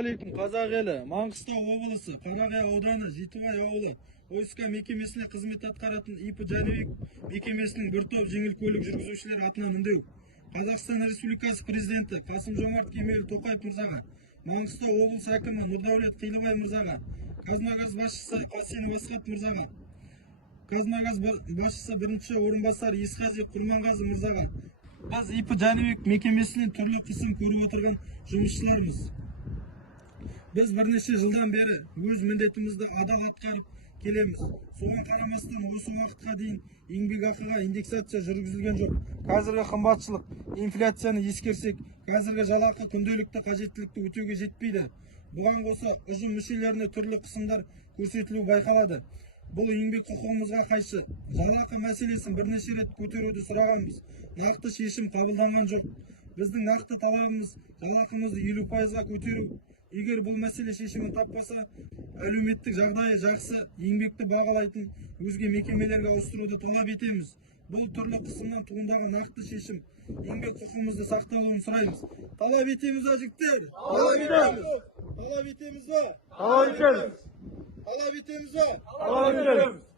Алейкум, қазақ елі. Маңғыстау облысы, Қарағай ауданы, Жетібай ауылы, ОСК мекемесіне қызмет атқаратын ИП Жәнібек мекемесінің бір топ жеңіл көлік жүргізушілері атынан үндеу. Қазақстан Республикасы президенті Қасым-Жомарт Кемелұлы Тоқаев мырзаға, Маңғыстау облысы әкімі Нұрдәулет Қилыбай мырзаға, Қазмұнайгаз басшысы Қасенов Асхат мырзаға, Қазмұнайгаз басшысы бірінші орынбасары Есқази Құрманғазы мырзаға, біз ИП Жәнібек мекемесінен түрлі қысым көріп отырған жұмысшылармыз. Біз бірнеше жылдан бері өз міндетімізді адал атқарып келеміз. Соған қарамастан осы уақытқа дейін еңбекақыға индексация жүргізілген жоқ. Қазіргі қымбатшылық, инфляцияны ескерсек, қазіргі жалақы күнделікті қажеттілікті өтеуге жетпейді. Бұған қоса ұжым мүшелеріне түрлі қысымдар көрсетілу байқалады. Бұл еңбек құқығымызға қайшы. Жалақы мәселесін бірнеше рет көтеруді сұрағанбыз. Нақты шешім қабылданған жоқ. Біздің нақты талабымыз жалақымызды 50%-ға көтеру. Егер бұл мәселе шешімін таппаса, әлеуметтік жағдайы жақсы, еңбекті бағалайтын өзге мекемелерге ауыстыруды талап етеміз. Бұл түрлі қысымнан туындаған нақты шешім. Еңбек құқығымызды сақталуын сұраймыз. Талап етеміз, жігіттер. Талап етеміз. Талап етеміз ба? Талап етеміз. Талап етеміз ба? Талап етеміз.